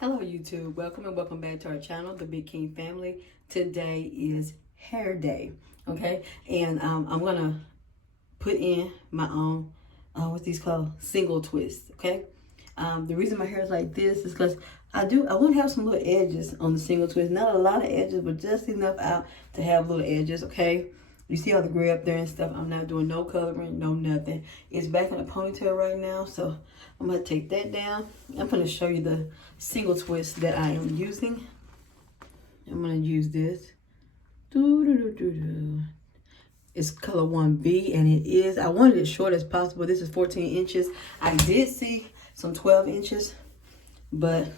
Hello YouTube, welcome and welcome back to our channel, the Big King family. Today is hair day, okay? And I'm gonna put in my own, what's these called? Single twist, okay? The reason my hair is like this is because I want to have some little edges on the single twist. Not a lot of edges, but just enough out to have little edges, okay? You see all the gray up there and stuff. I'm not doing no coloring, no nothing. It's back in a ponytail right now, so I'm gonna take that down. I'm gonna show you the single twist that I am using. I'm gonna use this. It's color 1B, and it is, I wanted it short as possible. This is 14 inches. I did see some 12 inches, but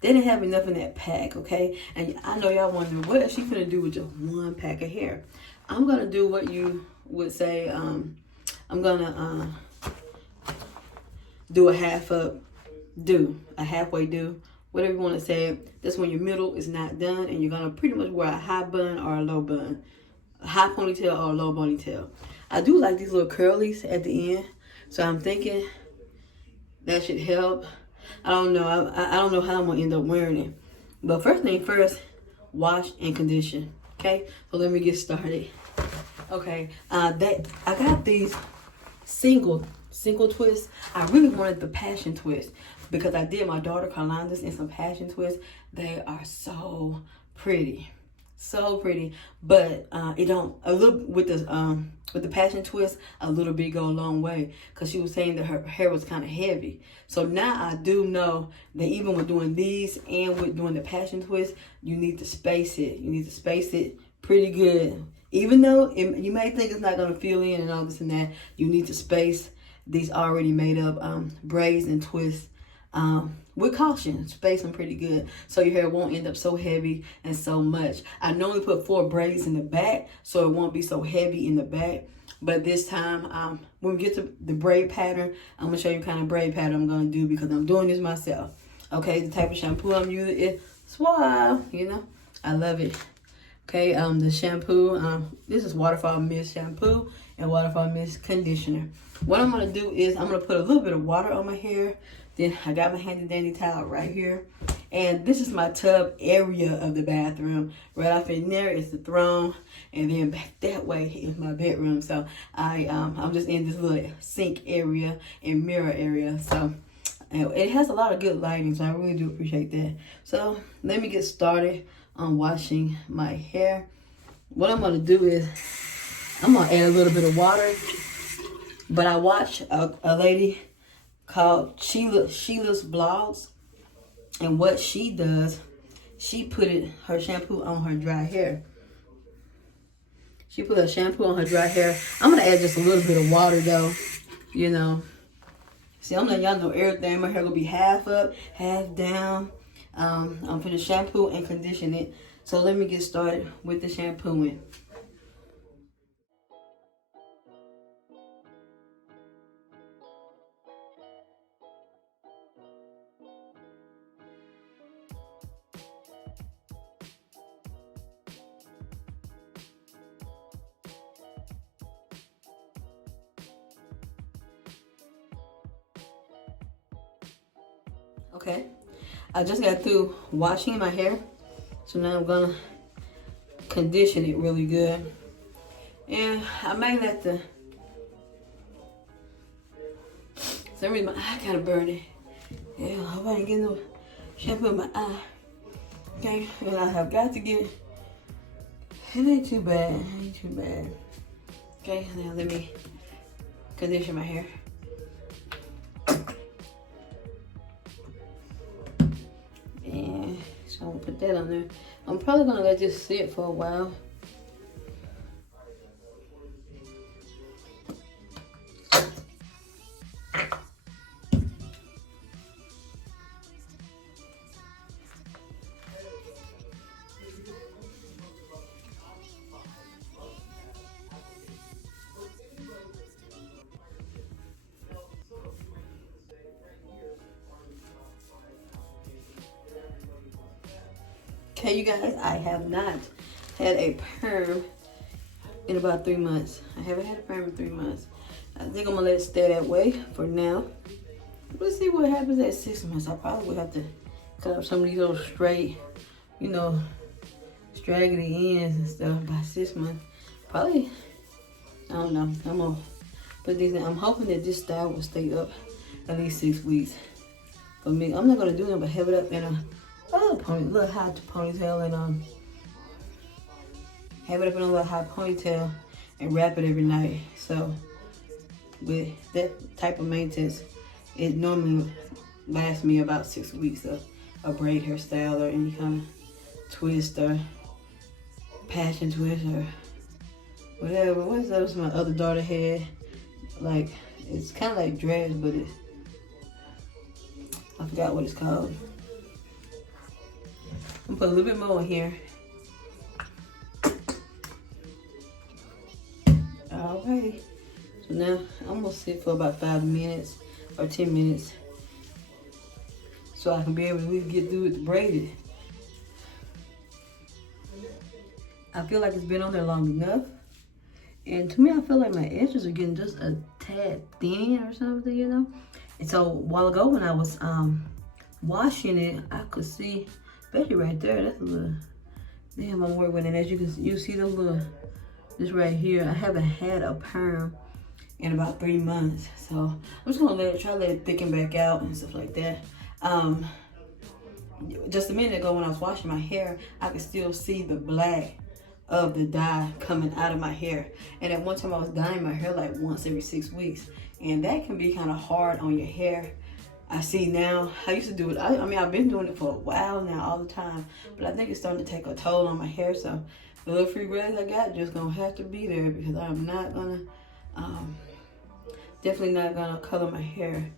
they didn't have enough in that pack, okay? And I know y'all wondering, what is she gonna do with just one pack of hair? I'm gonna do what you would say, I'm gonna do a halfway do, whatever you want to say it. That's when your middle is not done, and you're gonna pretty much wear a high bun or a low bun, a high ponytail or a low ponytail. I do like these little curlies at the end, so I'm thinking that should help. I don't know. I don't know how I'm gonna end up wearing it, but first thing first, wash and condition. Okay, so let me get started. Okay, I got these single twists. I really wanted the passion twist because I did my daughter Carlanda's in some passion twists. They are so pretty, but it don't, a little with the passion twist, a little bit go a long way, because she was saying that her hair was kind of heavy. So now I do know that even with doing these and with doing the passion twist, you need to space it. You need to space it pretty good. Even though you may think it's not gonna fill in and all this and that, you need to space these already made up braids and twists with caution. Space them pretty good so your hair won't end up so heavy and so much. I normally put 4 braids in the back so it won't be so heavy in the back, but this time when we get to the braid pattern, I'm gonna show you kind of braid pattern I'm gonna do because I'm doing this myself. Okay, the type of shampoo I'm using is Suave. You know, I love it. Okay, the shampoo, this is Waterfall Mist shampoo and Waterfall Mist conditioner. What I'm gonna do is I'm gonna put a little bit of water on my hair. Then I got my handy dandy towel right here. And this is my tub area of the bathroom. Right off in there is the throne. And then back that way is my bedroom. So I'm just in this little sink area and mirror area. So it has a lot of good lighting, so I really do appreciate that. So let me get started on washing my hair. What I'm gonna do is I'm gonna add a little bit of water, but I watched a lady called Sheila's Blogs, and what she does, she put her shampoo on her dry hair. She put her shampoo on her dry hair. I'm gonna add just a little bit of water though, you know. See, I'm letting y'all know everything. My hair gonna be half up, half down. I'm gonna shampoo and condition it. So let me get started with the shampooing. Okay, I just got through washing my hair, so now I'm gonna condition it really good. And I may let for some reason my eye kind of burning. Yeah, I hope I ain't getting no shampoo in my eye. Okay, and I have got to get it. It ain't too bad. It ain't too bad. Okay, now let me condition my hair. And so I'm gonna put that on there. I'm probably gonna let this sit for a while. Okay, you guys, I have not had a perm in about 3 months. I haven't had a perm in 3 months. I think I'm gonna let it stay that way for now. Let's see what happens at 6 months. I probably would have to cut up some of these little straight, you know, straggly ends and stuff by 6 months. Probably, I don't know. I'm gonna put these in. I'm hoping that this style will stay up at least 6 weeks. For me, I'm not gonna do nothing but have it up in a little high ponytail and have it up in a little high ponytail and wrap it every night. So with that type of maintenance, it normally lasts me about 6 weeks of a braid hairstyle or any kind of twist or passion twist or whatever. What's that? My other daughter had, like, it's kind of like dreads, but I forgot what it's called. I'm gonna put a little bit more in here. Alright, so now I'm gonna sit for about 5 minutes or 10 minutes so I can be able to at least get through with the braided. I feel like it's been on there long enough. And to me, I feel like my edges are getting just a tad thin or something, you know? And so a while ago when I was washing it, I could see, especially right there, that's a little, damn, I'm working with it. As you see the little, this right here, I haven't had a perm in about 3 months. So I'm just gonna try to let it thicken back out and stuff like that. Just a minute ago when I was washing my hair, I could still see the black of the dye coming out of my hair. And at one time I was dyeing my hair like once every 6 weeks. And that can be kind of hard on your hair. I see now, I used to do it, I mean, I've been doing it for a while now, all the time. But I think it's starting to take a toll on my hair. So the little free braids I got just gonna have to be there because I'm not gonna, definitely not gonna color my hair.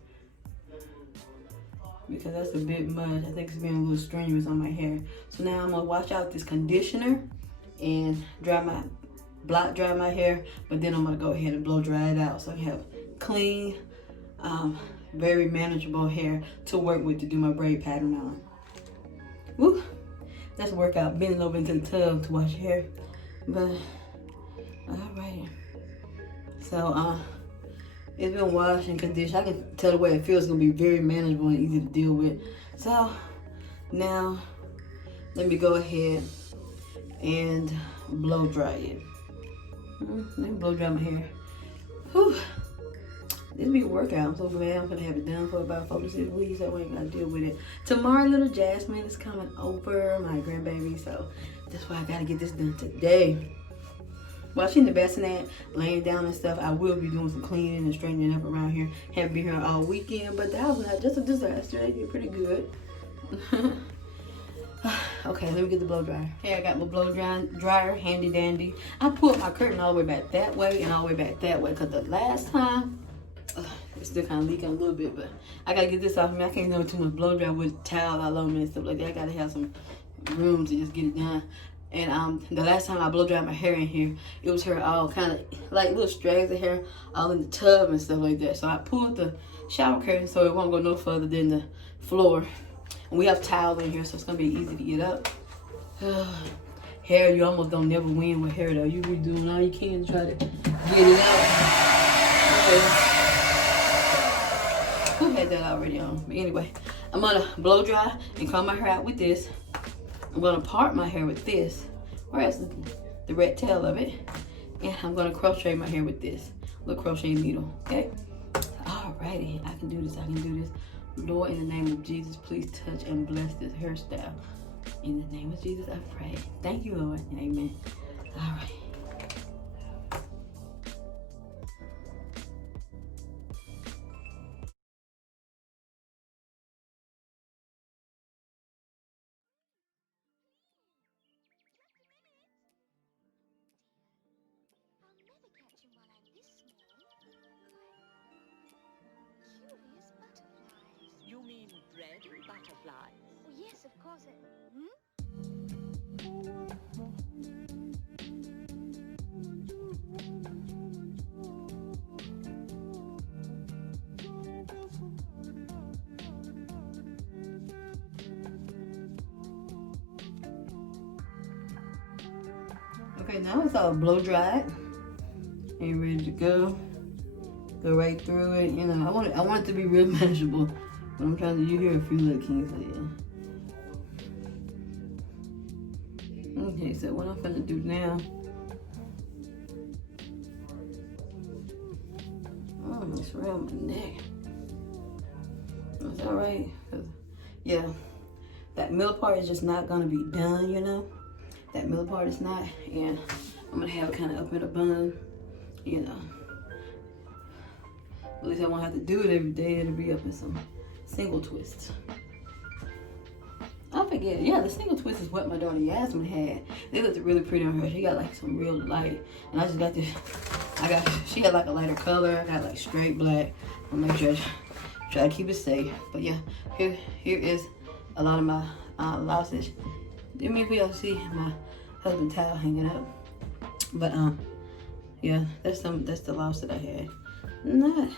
Because that's a bit much. I think it's being a little strenuous on my hair. So now I'm gonna wash out this conditioner and block dry my hair, but then I'm gonna go ahead and blow dry it out so I have clean, very manageable hair to work with to do my braid pattern on. Woo! That's a workout, bending over into the tub to wash your hair. But alright. So it's been washed and conditioned. I can tell the way it feels. It's gonna be very manageable and easy to deal with. So now let me go ahead and blow dry it. Let me blow dry my hair. Whew. This be a workout. I'm so glad I'm gonna have it done for about 4 to 6 weeks. That way I ain't gotta deal with it. Tomorrow, little Jasmine is coming over, my grandbaby. So that's why I gotta get this done today. While she's in the bassinet, laying down and stuff, I will be doing some cleaning and straightening up around here. Haven't been here all weekend, but the house is not just a disaster. They did pretty good. Okay, let me get the blow dryer. Hey, I got my blow dryer, handy dandy. I pulled my curtain all the way back that way and all the way back that way because the last time, it's still kind of leaking a little bit, but I gotta get this off of me. I can't do too much blow dry with towel all over me and stuff like that. I gotta have some room to just get it done. And the last time I blow dried my hair in here, it was hair all kind of like little strags of hair all in the tub and stuff like that. So I pulled the shower curtain so it won't go no further than the floor. And we have towel in here, so it's gonna be easy to get up. Hair, you almost don't never win with hair though. You be doing all you can to try to get it out. Okay. Who had that already on? But anyway, I'm gonna blow dry and comb my hair out with this. I'm gonna part my hair with this, or else the red tail of it. And I'm gonna crochet my hair with this little crochet needle, okay? Alrighty, I can do this, I can do this. Lord, in the name of Jesus, please touch and bless this hairstyle. In the name of Jesus, I pray. Thank you, Lord, and amen. All right. You mean bread butterflies? Oh, yes, of course. Okay, now it's all blow dried and ready to go. Go right through it. You know, I want it to be real manageable, but I'm trying to. You hear a few little kinks, so yeah. Okay, so what I'm gonna do now. Oh, it's around my neck. Is that right? Yeah, that middle part is just not gonna be done, you know? That middle part is not, and I'm gonna have it kind of up in a bun, you know. At least I won't have to do it every day. It'll be up in some single twists. I forget. Yeah, the single twist is what my daughter Yasmin had. They looked really pretty on her. She got like some real light, and I just got this. She had like a lighter color. I got like straight black. I'll make sure I try to keep it safe. But yeah, here is a lot of my louses. Let me be able to see my husband's towel hanging up. But yeah, that's the louse that I had. Not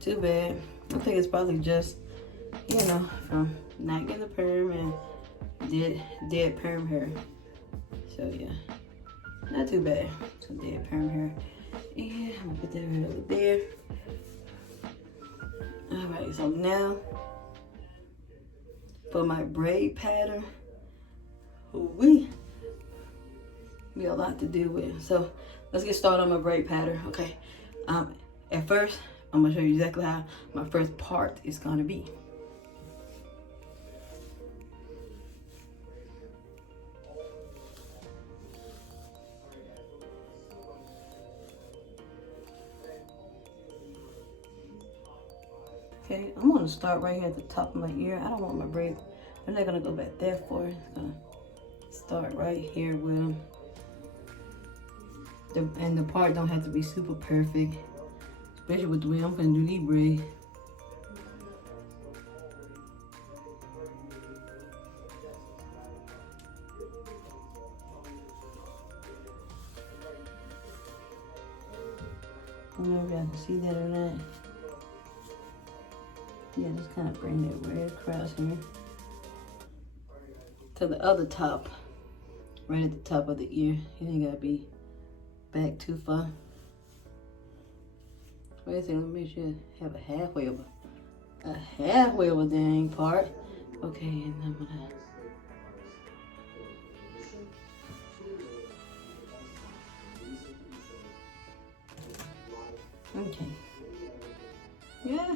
too bad. I think it's probably just, you know, from not getting the perm and dead perm hair. So yeah, not too bad. Some dead perm hair. Yeah, I'm gonna put that right over there. All right, so now for my braid pattern, we be a lot to deal with. So let's get started on my braid pattern. Okay. At first, I'm gonna show you exactly how my first part is gonna be. Okay, I'm gonna start right here at the top of my ear. I don't want my braids. I'm not gonna go back there for it. I'm gonna start right here with them. And the part don't have to be super perfect, especially with the way I'm gonna do these braids. I don't know if y'all can see that or not. Yeah, just kind of bring that red across here to the other top, right at the top of the ear. You ain't gotta be back too far. Wait a second, let me make sure I have a halfway of a dang part. Okay, and I'm gonna okay. Yeah.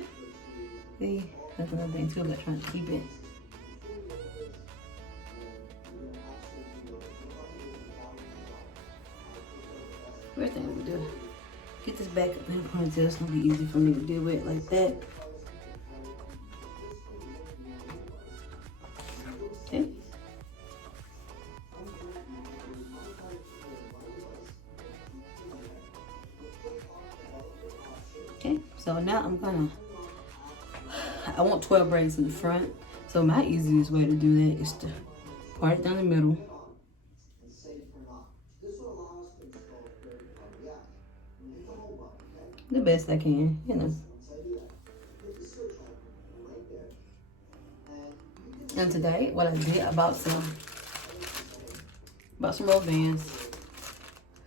See, that's another thing too about trying to keep it. First thing I'm gonna do, get this back up in a ponytail. It's gonna be easy for me to deal with it like that. Okay. Okay, so now I want 12 braids in the front. So my easiest way to do that is to part it down the middle. The best I can, you know. And today, what I did, I bought some rubber bands.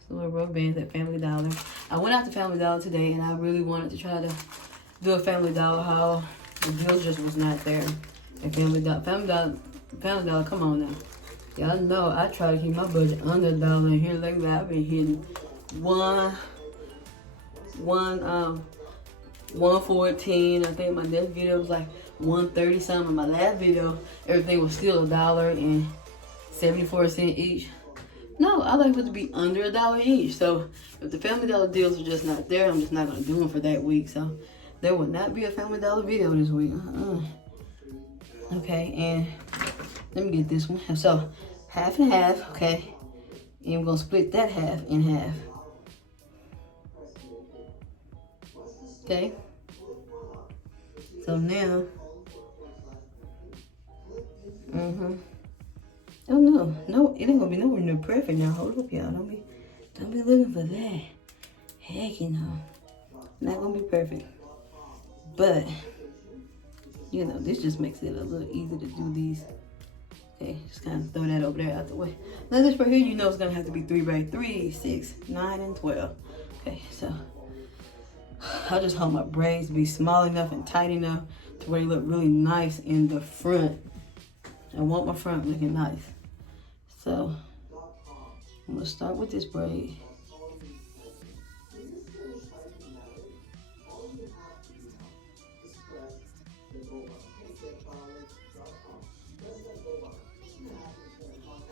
Some little rubber bands at Family Dollar. I went out to Family Dollar today, and I really wanted to try to do a Family Dollar haul. The deal just was not there. And Family Dollar, come on now. Y'all know I try to keep my budget under $1. And here lately, I've been hitting 114. I think my next video was like 130 something. My last video, everything was still $1.74 each. No, I like it to be under $1 each. So if the Family Dollar deals are just not there, I'm just not gonna do them for that week. So there will not be a Family Dollar video this week. Okay, and let me get this one. So half and half, okay. And we're gonna split that half in half. Okay. So now, oh no, it ain't gonna be nowhere near perfect now. Hold up, y'all. Don't be looking for that. Heck, you know, not gonna be perfect. But you know, this just makes it a little easier to do these. Okay, just kind of throw that over there out the way. Now this right here, you know, it's gonna have to be 3 by 3, 6, 9, and 12. Okay, so I just hope my braids be small enough and tight enough to where they look really nice in the front. I want my front looking nice. So I'm gonna start with this braid.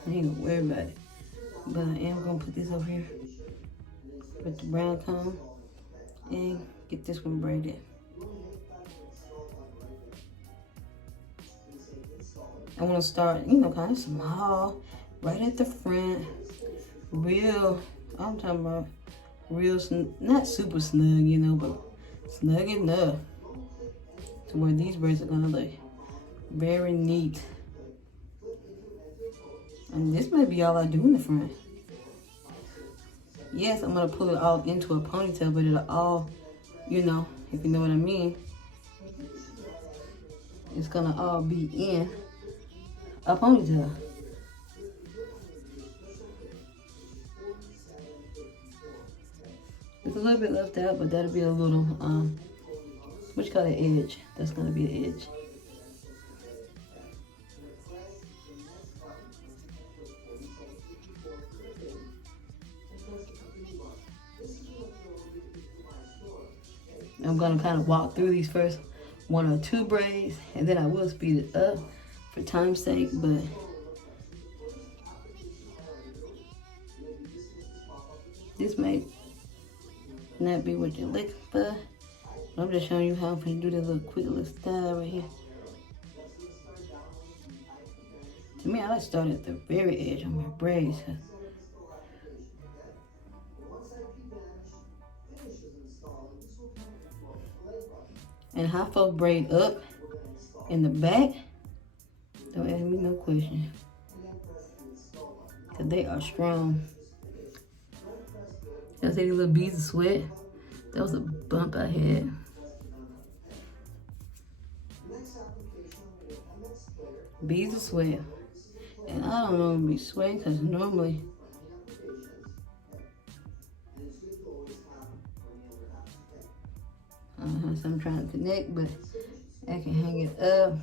I ain't gonna worry about it, but I am gonna put this over here with the brown comb and get this one braided. I want to start, you know, kind of small, right at the front, real. I'm talking about real, not super snug, you know, but snug enough to where these braids are gonna look very neat. And this might be all I do in the front. Yes, I'm gonna pull it all into a ponytail, but it'll all, you know, if you know what I mean, it's gonna all be in a ponytail. There's a little bit left out, but that'll be a little, what you call it, edge. That's gonna be the edge. I'm gonna kind of walk through these first 1 or 2 braids, and then I will speed it up for time's sake, but this may not be what you're looking for. I'm just showing you how I'm gonna do this little quick little style right here. To me, I like starting at the very edge on my braids. And half of braid up in the back. Don't ask me no question, cause they are strong. Y'all see these little beads of sweat? That was a bump I had. Beads of sweat. And I don't want to be sweating because normally so I'm trying to connect, but I can hang it up.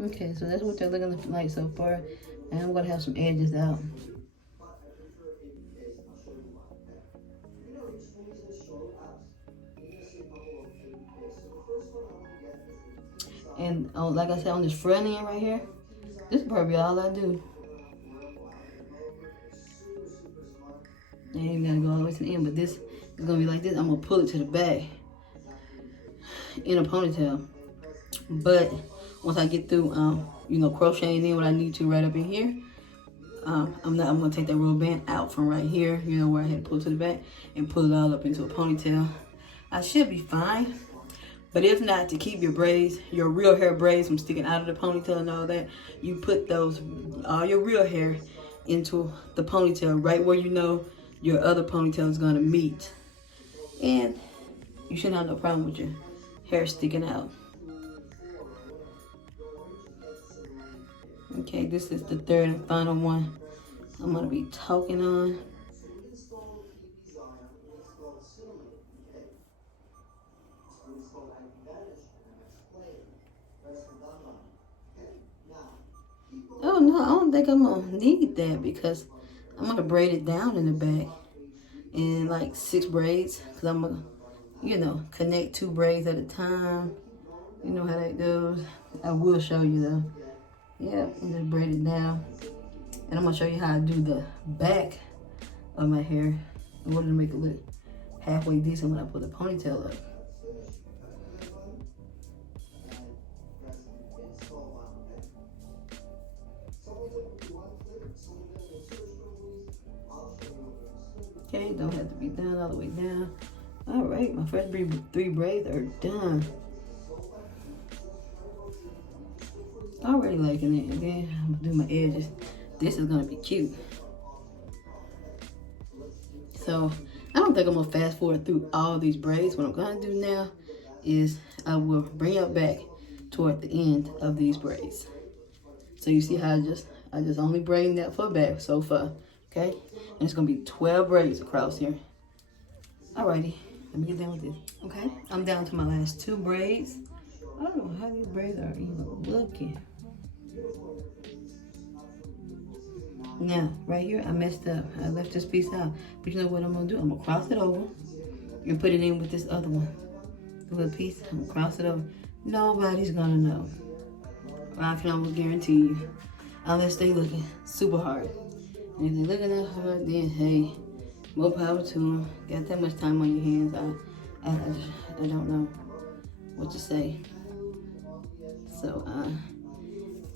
Okay, so that's what they're looking like so far. And I'm gonna have some edges out. And like I said, on this front end right here, this is probably all I do. I ain't gotta go all the way to the end, but this is gonna be like this. I'm gonna pull it to the back in a ponytail. But once I get through, you know, crocheting in what I need to right up in here, I'm gonna take that rubber band out from right here, you know, where I had to pull to the back, and pull it all up into a ponytail. I should be fine. But if not, to keep your braids, your real hair braids from sticking out of the ponytail and all that, you put those, all your real hair into the ponytail right where you know your other ponytail is gonna meet. And you shouldn't have no problem with your hair sticking out. Okay, this is the third and final one I'm gonna be talking on. Oh no, I don't think I'm gonna need that because I'm gonna braid it down in the back in like 6 braids, because I'm gonna, you know, connect 2 braids at a time. You know how that goes. I will show you though. Yeah, and just braid it down. And I'm gonna show you how I do the back of my hair in order to make it look halfway decent when I put the ponytail up. Okay, don't have to be down all the way down. All right, my first 3 braids are done. Already liking it. And then I'm gonna do my edges. This is gonna be cute. So I don't think I'm gonna fast forward through all these braids. What I'm gonna do now is I will bring it back toward the end of these braids. So you see how I just only braiding that for back so far, okay? And it's gonna be 12 braids across here. Alrighty, let me get down with this. Okay, I'm down to my last 2 braids. I don't know how these braids are even looking. Now, right here, I messed up. I left this piece out. But you know what I'm gonna do? I'm gonna cross it over and put it in with this other one. The little piece, I'm gonna cross it over. Nobody's gonna know. I can almost guarantee you. Unless they looking super hard. And if they're looking that hard, then hey, more power to them. Got that much time on your hands. I don't know what to say. So,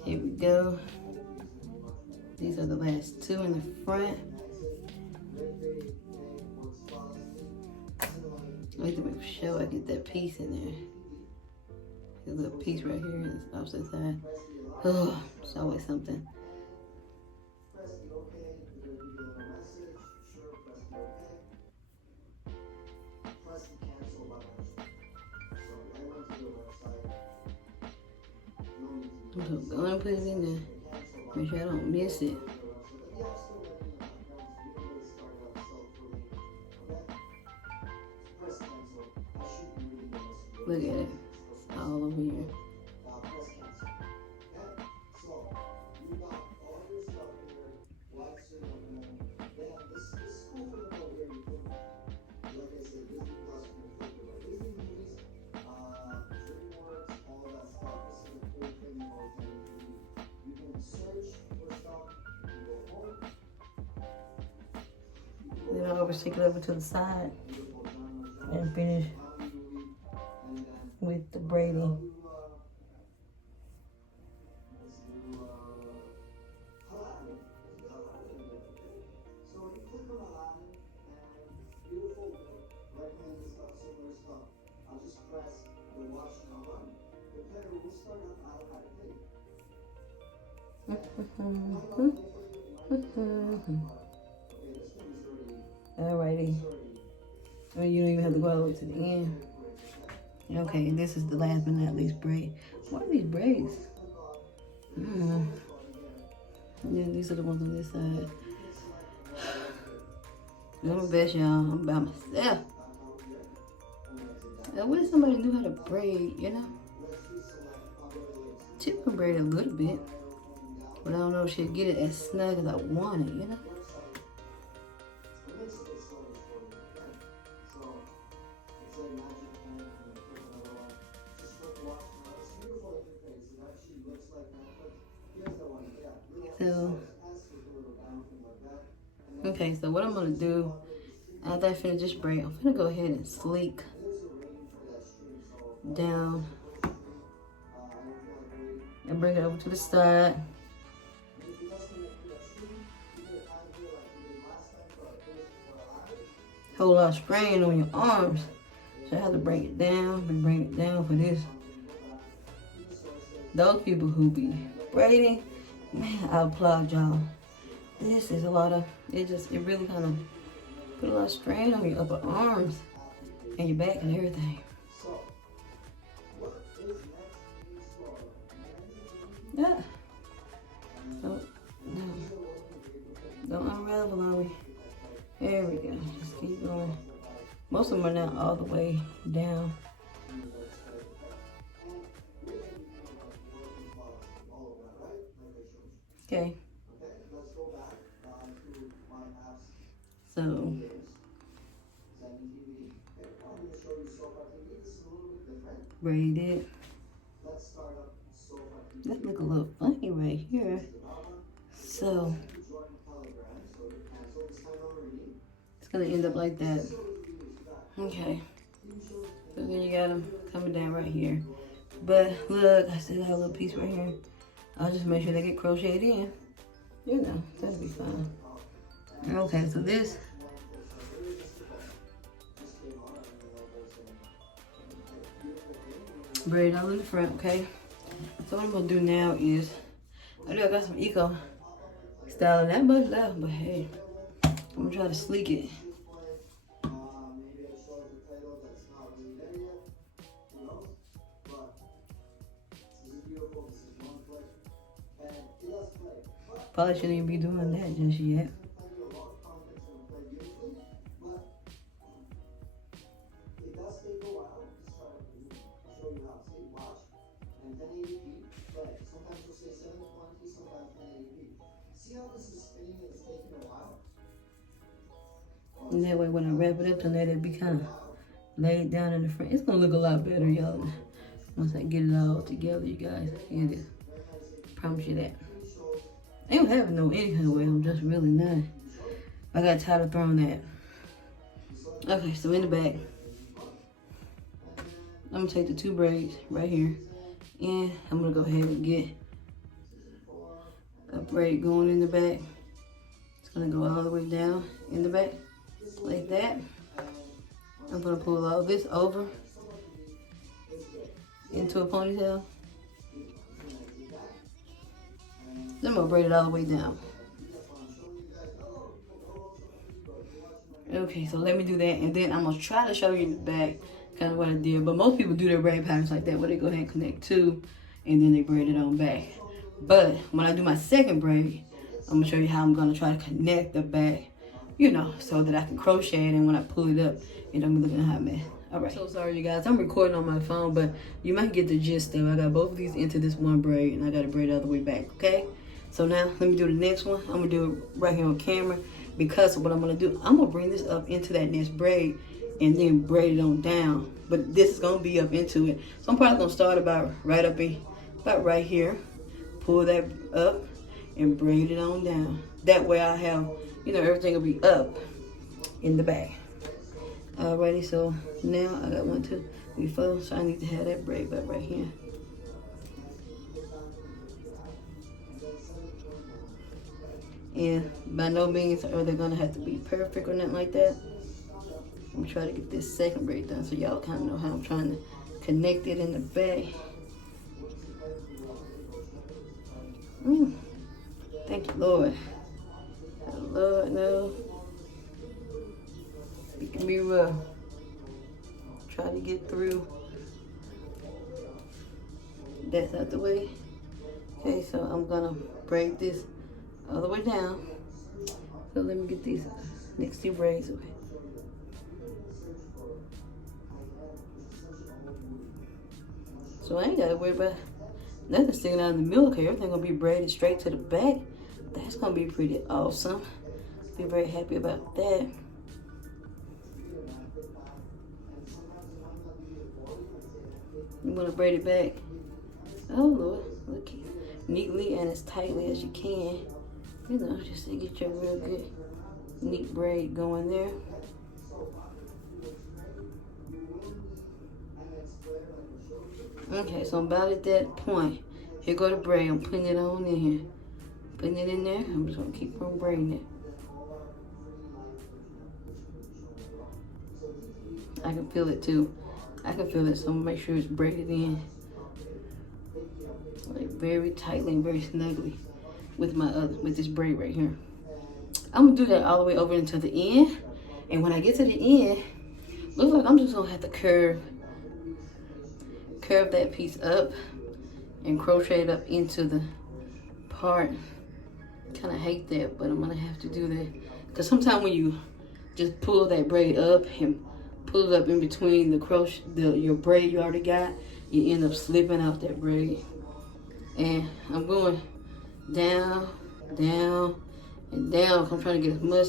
here we go. These are the last 2 in the front. I need to make sure I get that piece in there. The little piece right here is opposite side. Oh, it's always something. So go and put it in there. Make sure I don't miss it. Look at it. It's all over here. Then I'll over stick it over to the side and finish with the braiding. Alrighty. Oh, you don't even have to go all the way to the end. Okay, and this is the last but not least braid. What are these braids? Yeah, these are the ones on this side. Do my best, y'all. I'm by myself. I wish somebody knew how to braid, you know? Tip can braid a little bit. But I don't know if she'll get it as snug as I want it, you know? So, okay, so what I'm gonna do after I finish this braid, I'm gonna go ahead and sleek down and bring it over to the side. Whole lot of strain on your arms, so I have to bring it down for this. Those people who be braiding, man, I applaud y'all. This is a lot of, it really kind of put a lot of strain on your upper arms and your back and everything. Yeah. Oh, no. Don't unravel on me. There we go. Just keep going. Most of them are not all the way down. Okay. So braid it. That look a little funny right here. So it's gonna end up like that. Okay. So then you got them coming down right here. But look, I still have a little piece right here. I'll just make sure they get crocheted in. You know, that'll be fine. Okay, so this. Braid all in the front, okay? So what I'm gonna do now is, I got some eco styling, that much left, but hey, I'm gonna try to sleek it. Probably shouldn't even be doing that just yet. And that way when I wrap it up to let it be kind of laid down in the front, it's gonna look a lot better, y'all. Once I get it all together, you guys. It is. Promise you that. I don't have no any kind of way. I'm just really not. I got tired of throwing that. Okay, so in the back, I'm gonna take the 2 braids right here, and I'm gonna go ahead and get a braid going in the back. It's gonna go all the way down in the back, like that. I'm gonna pull all this over into a ponytail. Then I'm gonna braid it all the way down. Okay, so let me do that, and then I'm gonna try to show you in the back kind of what I did. But most people do their braid patterns like that, where they go ahead and connect 2, and then they braid it on back. But when I do my second braid, I'm gonna show you how I'm gonna try to connect the back, you know, so that I can crochet it, and when I pull it up, it don't be looking a hot mess. All right. So sorry, you guys. I'm recording on my phone, but you might get the gist of it. I got both of these into this one braid, and I got to braid the other way back. Okay. So now let me do the next one. I'm gonna do it right here on camera, because what I'm gonna do, I'm gonna bring this up into that next braid and then braid it on down. But this is gonna be up into it. So I'm probably gonna start about right here, pull that up and braid it on down. That way I have, you know, everything will be up in the back. Alrighty, so now I got 1, 2, 3, 4. So I need to have that braid back right here. And by no means are they gonna have to be perfect or nothing like that. I'm gonna try to get this second braid done so y'all kind of know how I'm trying to connect it in the back. Thank you, Lord. Lord, no. It can be rough. Try to get through. That's out the way. Okay, so I'm gonna braid this all the way down. So let me get these next 2 braids away. So I ain't gotta worry about nothing sticking out in the middle, because everything gonna be braided straight to the back. That's gonna be pretty awesome. Be very happy about that. You wanna braid it back, oh Lord, look, neatly and as tightly as you can. You know, just to get your real good, neat braid going there. Okay, so I'm about at that point. Here go the braid. I'm putting it on in here. Putting it in there. I'm just gonna keep on braiding it. I can feel it too. I can feel it, so I'm gonna make sure it's braided in, like very tightly and very snugly with this braid right here. I'm gonna do that all the way over into the end, and when I get to the end, looks like I'm just gonna have to curve that piece up and crochet it up into the part. Kind of hate that, but I'm gonna have to do that, because sometimes when you just pull that braid up and pull it up in between the crochet, your braid you already got, you end up slipping out that braid. And I'm going down, down, and down. I'm trying to get as much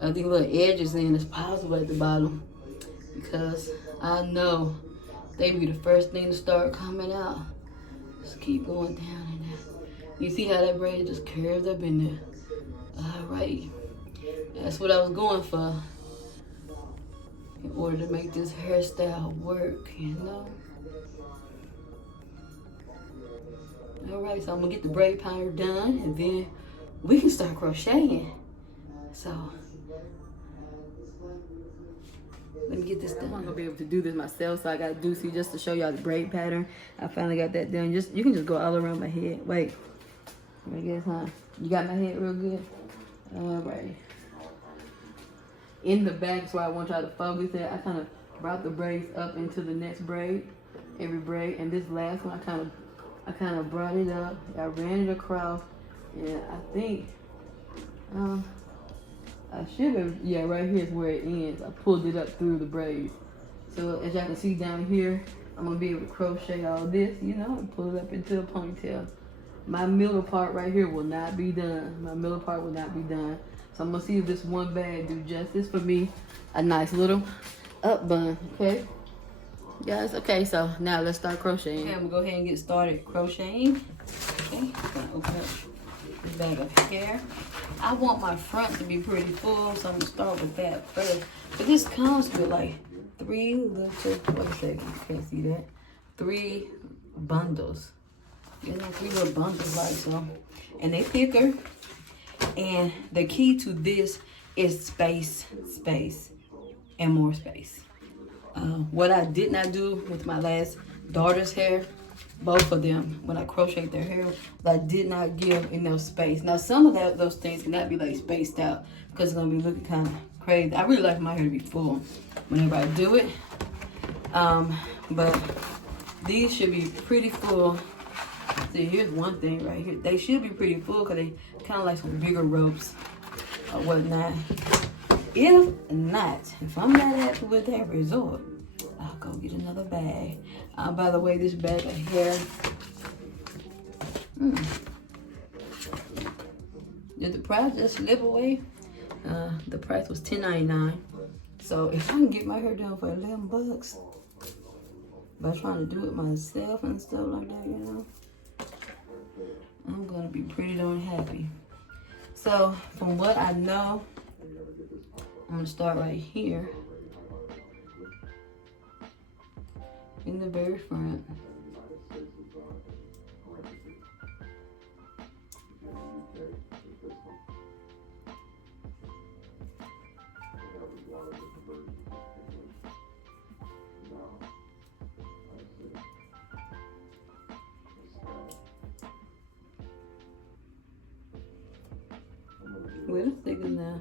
of these little edges in as possible at the bottom, because I know they be the first thing to start coming out. Just keep going down in there. You see how that braid just curved up in there? All right, that's what I was going for, in order to make this hairstyle work, you know? All right, so I'm gonna get the braid pattern done, and then we can start crocheting. So let me get this done. I'm not gonna be able to do this myself, so I gotta do see just to show y'all the braid pattern. I finally got that done. You can just go all around my head. Wait, I guess, huh? You got my head real good. All right. In the back is where I want y'all to focus at. I kind of brought the braids up into the next braid, every braid, and this last one I I kind of brought it up. I ran it across, and I think I should have. Yeah, right here is where it ends. I pulled it up through the braids. So as y'all can see down here, I'm gonna be able to crochet all this, you know, and pull it up into a ponytail. My middle part right here will not be done. My middle part will not be done. So I'm gonna see if this one bag do justice for me. A nice little up bun, okay? Guys, okay, so now let's start crocheting. Okay, I'm gonna go ahead and get started crocheting. Okay, I'm gonna open up this bag of hair. I want my front to be pretty full, so I'm gonna start with that first. But this comes with like 3 little, wait a second, you can't see that. 3 bundles. You know, 3 little bundles like so. And they thicker. And the key to this is space, and more space. What I did not do with my last daughter's hair, both of them, when I crocheted their hair, I did not give enough space. Now, some of those things cannot be like spaced out because it's gonna be looking kind of crazy. I really like my hair to be full whenever I do it. But these should be pretty full. See, here's one thing right here. They should be pretty full because they kind of like some bigger ropes or whatnot. If not, if I'm not happy with that result, I'll go get another bag. By the way, this bag of hair, did the price just slip away? The price was $10.99. So if I can get my hair done for $11 by trying to do it myself and stuff like that, you know, I'm gonna be pretty darn happy. So from what I know, I'm gonna start right here in the very front. Wait a second now.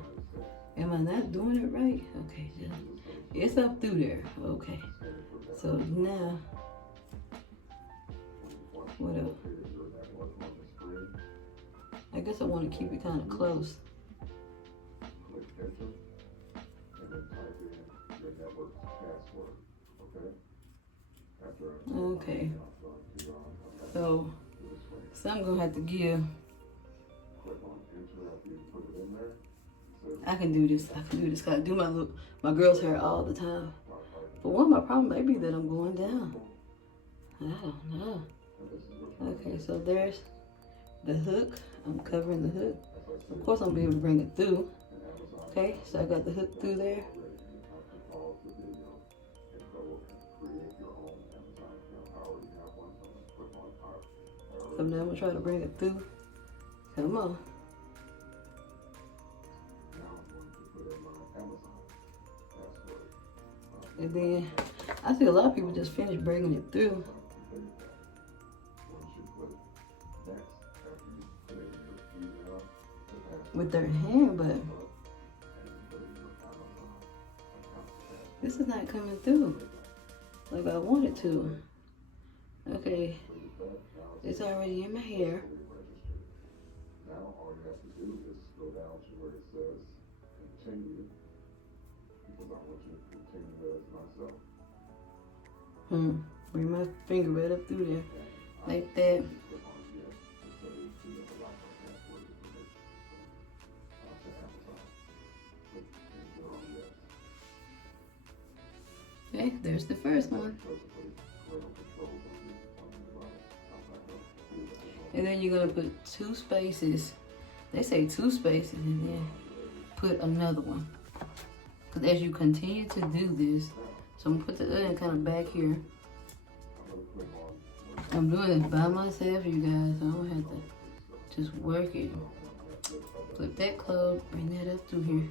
Am I not doing it right? Okay, it's up through there. Okay. So now, what else? I guess I want to keep it kind of close. Okay. So I'm gonna have to give. I can do this. I can do this. 'Cause I do my girl's hair all the time. But one of my problems may be that I'm going down. I don't know. Okay, so there's the hook. I'm covering the hook. Of course, I'm gonna be able to bring it through. Okay, so I got the hook through there. So now I'm gonna try to bring it through. Come on. And then I see a lot of people just finish bringing it through. With their hand, but this is not coming through like I want it to. Okay, it's already in my hair. Now all you have to do is go down to where it says continue, because I want you to continue as myself. Bring my finger right up through there, like that. Okay, there's the first one. And then you're gonna put 2 spaces. They say 2 spaces, and then put another one. Because as you continue to do this, so I'm gonna put the other kind of back here. I'm doing this by myself, you guys, so I'm gonna have to just work it. Flip that closed, bring that up through here.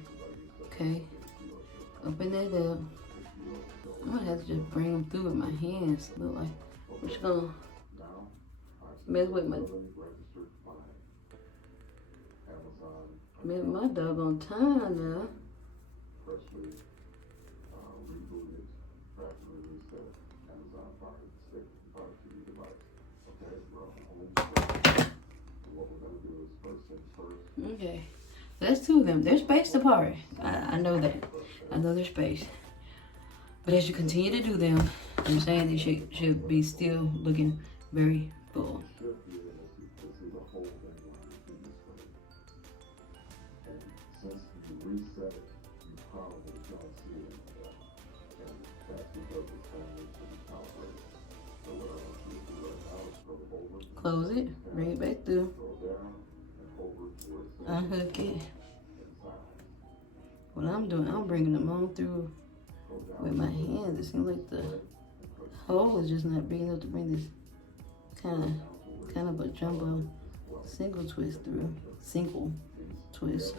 Okay, open that up. I'm gonna have to just bring them through with my hands. Look like I'm just gonna mess with my doggone time now. Okay. That's two of them. They're spaced apart. I know that. I know they're spaced. But as you continue to do them, I'm saying they should be still looking very full. Close it, bring it back through, unhook it. What I'm doing, I'm bringing them on through with my hands. It seems like the hole is just not big enough to bring this kind of a jumbo single twist through. Single twist.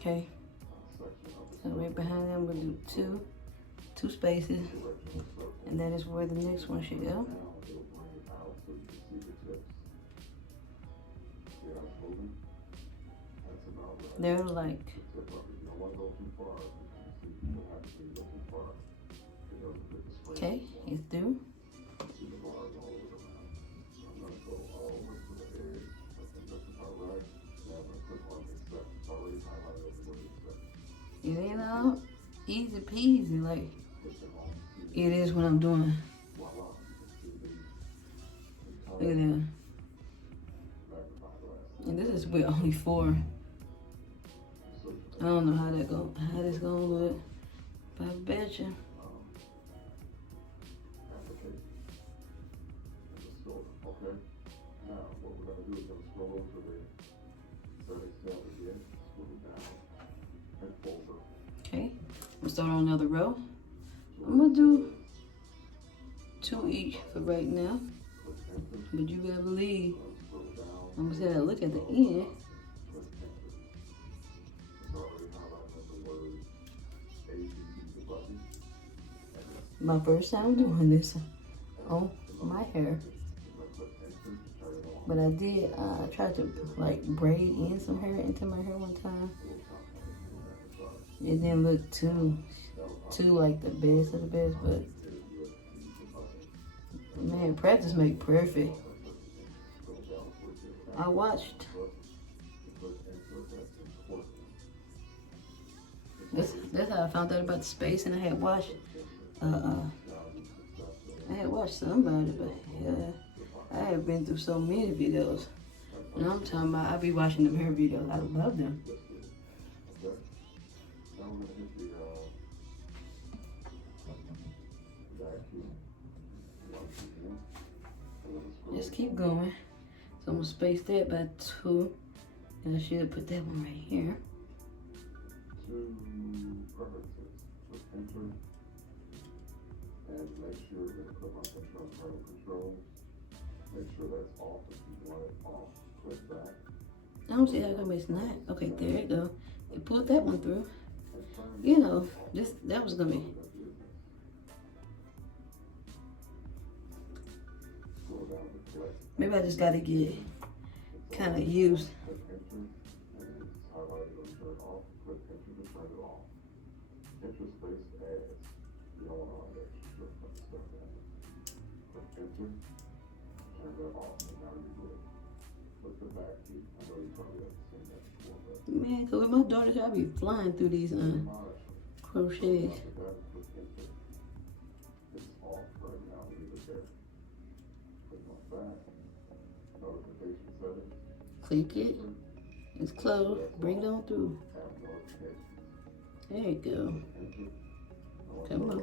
Okay. So right behind them we'll do two spaces, and that is where the next one should go. They're like okay, it's through. It ain't all easy peasy like it is when I'm doing. Look at that. And this is with only 4. I don't know how this gonna look, but I bet you. Okay, we'll start on another row. I'm gonna do 2 each for right now, but you better believe I'm gonna say that look at the end. My first time doing this on my hair, but I did try to like braid in some hair into my hair one time. It didn't look too like the best of the best, but man, practice make perfect. I watched. That's how I found out about the space, and I had watched. I had watched somebody, but yeah, I have been through so many videos. And I'm talking about, I be watching them hair videos. I love them. Just keep going. So I'm gonna space that by 2, and I should put that one right here. And make sure that put my control. Make sure that's off if you want it off. Click back. I don't see how come it's not. Okay, there you go. You pulled that one through. You know, that was gonna be. Maybe I just gotta get kind of used. Man, cause with my daughter, I be flying through these crochets. Click it. It's closed. Bring it on through. There you go. Come on.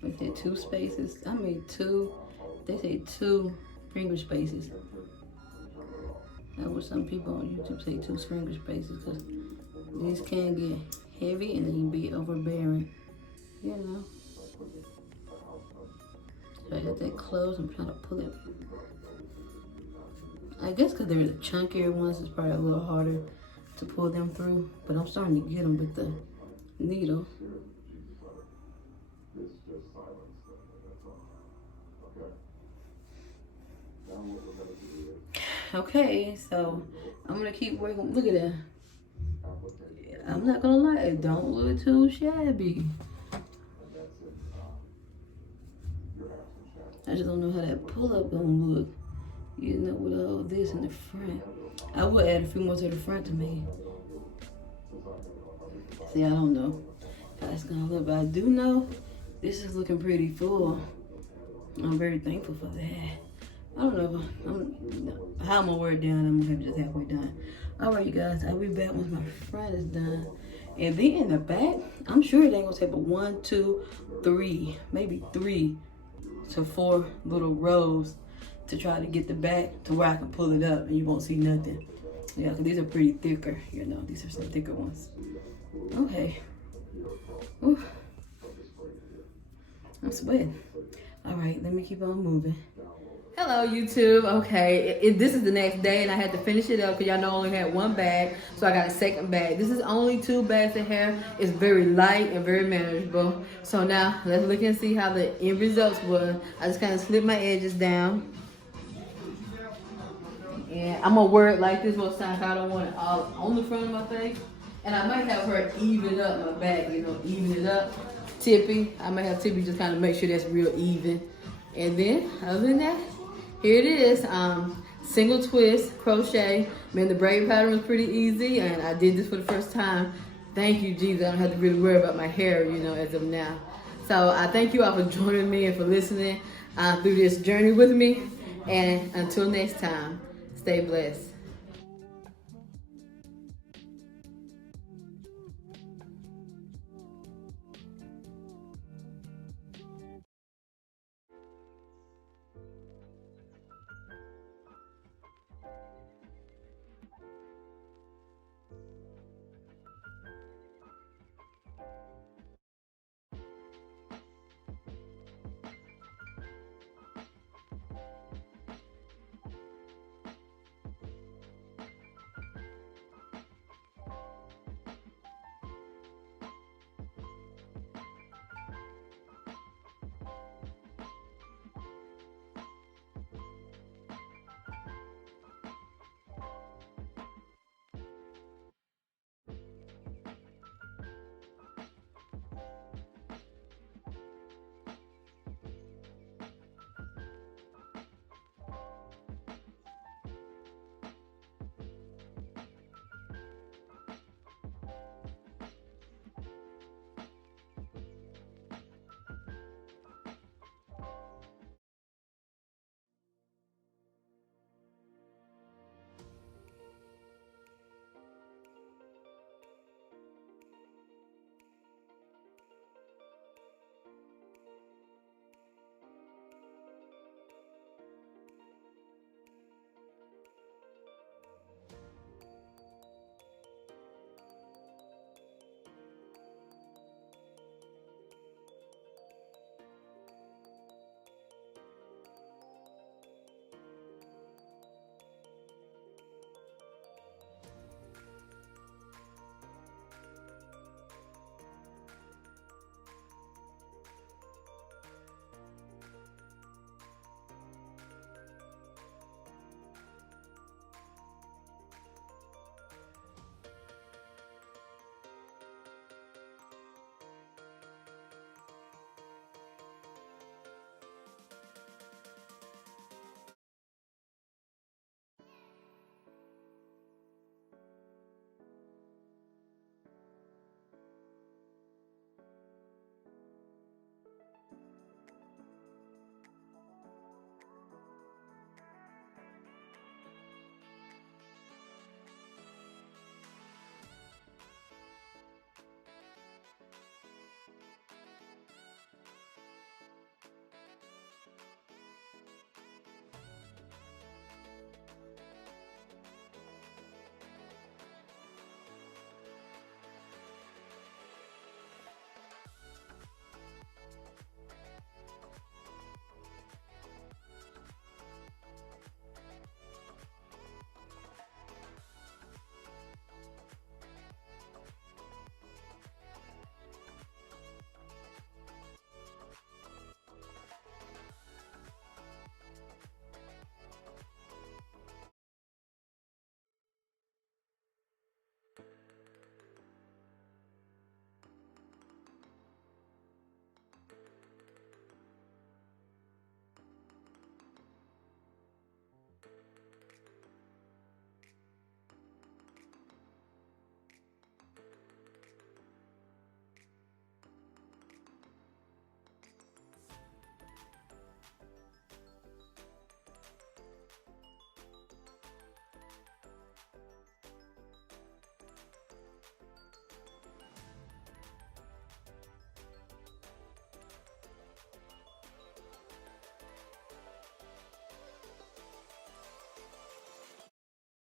They say 2 spaces. I made 2. They say 2 finger spaces. That's what some people on YouTube say, 2 finger spaces, because these can get heavy and then be overbearing, you know. So I got that closed. I'm trying to pull it. I guess because they're the chunkier ones, it's probably a little harder to pull them through. But I'm starting to get them with the needle. Okay, so I'm gonna keep working. Look at that. I'm not gonna lie, it don't look too shabby. I just don't know how that pull-up gonna look. You know, with all this in the front. I would add a few more to the front to me. See, I don't know how it's gonna look, but I do know this is looking pretty full. I'm very thankful for that. I don't know how I'm gonna wear it down. I'm maybe just halfway done. All right, you guys, I'll be back once my front is done. And then in the back, I'm sure it ain't gonna take but 1, 2, 3, maybe 3 to 4 little rows to try to get the back to where I can pull it up and you won't see nothing. Yeah, because these are pretty thicker, you know. These are some thicker ones. Okay. Ooh. I'm sweating. All right, let me keep on moving. Hello, YouTube. Okay, this is the next day, and I had to finish it up because y'all know I only had 1 bag, so I got a second bag. This is only 2 bags of hair. It's very light and very manageable. So now, let's look and see how the end results were. I just kind of slip my edges down. And I'm going to wear it like this most times. I don't want it all on the front of my face. And I might have her even up my back, you know, even it up. Tippy. I might have Tippy just kind of make sure that's real even. And then, other than that, here it is, single twist, crochet. Man, the braid pattern was pretty easy, and I did this for the first time. Thank you, Jesus. I don't have to really worry about my hair, you know, as of now. So I thank you all for joining me and for listening through this journey with me. And until next time, stay blessed.